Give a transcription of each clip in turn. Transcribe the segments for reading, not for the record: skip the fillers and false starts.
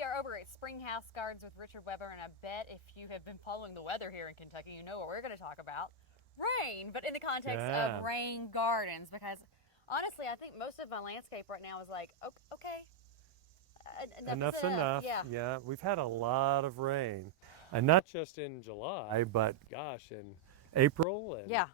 We are over at Springhouse Gardens with Richard Weber, and I bet if you have been following the weather here in Kentucky, you know what we're going to talk about. Rain, but in the context of rain gardens, because honestly, I think most of my landscape right now is like, okay, enough's enough. Yeah, we've had a lot of rain, and not just in July, but gosh, in April and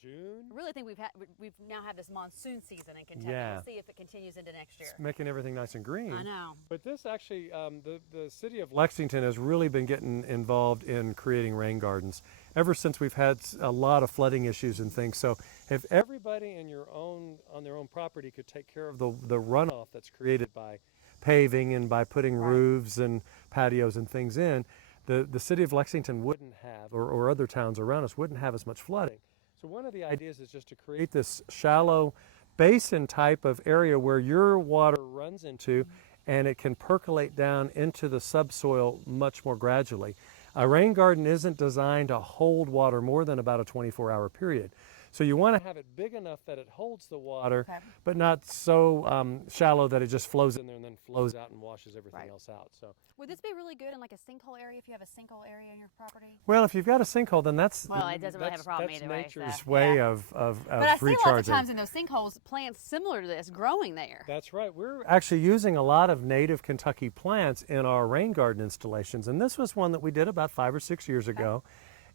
June. I really think we've now had this monsoon season in Kentucky. Yeah. We'll see if it continues into next year. It's making everything nice and green. I know. But this actually, the city of Lexington has really been getting involved in creating rain gardens ever since we've had a lot of flooding issues and things. So if everybody on their own property could take care of the runoff that's created by paving and by putting roofs and patios and things in, the city of Lexington wouldn't have, or other towns around us wouldn't have as much flooding. So one of the ideas is just to create this shallow basin type of area where your water runs into and it can percolate down into the subsoil much more gradually. A rain garden isn't designed to hold water more than about a 24-hour period. So you want to have it big enough that it holds the water, but not so shallow that it just flows in there and then flows out and washes everything else out. So would this be really good in like a sinkhole area if you have a sinkhole area in your property? Well, if you've got a sinkhole, then that's it doesn't really have a problem that's either way. nature's way of But I see recharging. lots of times in those sinkholes plants similar to this growing there. That's right. We're actually using a lot of native Kentucky plants in our rain garden installations, and this was one that we did about 5 or 6 years ago.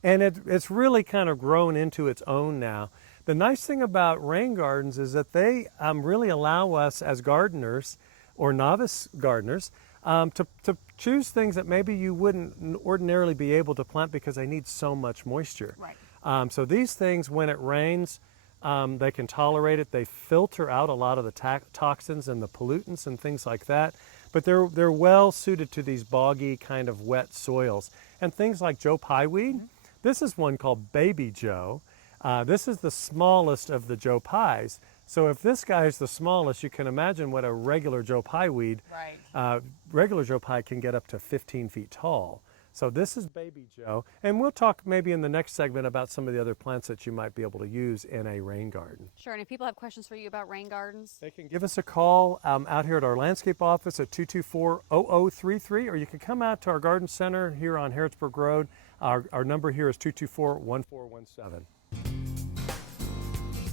And it's really kind of grown into its own now. The nice thing about rain gardens is that they really allow us as gardeners or novice gardeners to choose things that maybe you wouldn't ordinarily be able to plant because they need so much moisture. Right. So these things, when it rains, they can tolerate it. They filter out a lot of the toxins and the pollutants and things like that. But they're well suited to these boggy kind of wet soils. And things like Joe Pye weed. This is one called Baby Joe. This is the smallest of the Joe Pyes. So if this guy is the smallest, you can imagine what a regular Joe Pye weed, regular Joe Pye can get up to 15 feet tall. So this is Baby Joe. And we'll talk maybe in the next segment about some of the other plants that you might be able to use in a rain garden. Sure, and if people have questions for you about rain gardens? They can give us a call out here at our landscape office at 224-0033, or you can come out to our garden center here on Harrodsburg Road. Our number here is 224-1417.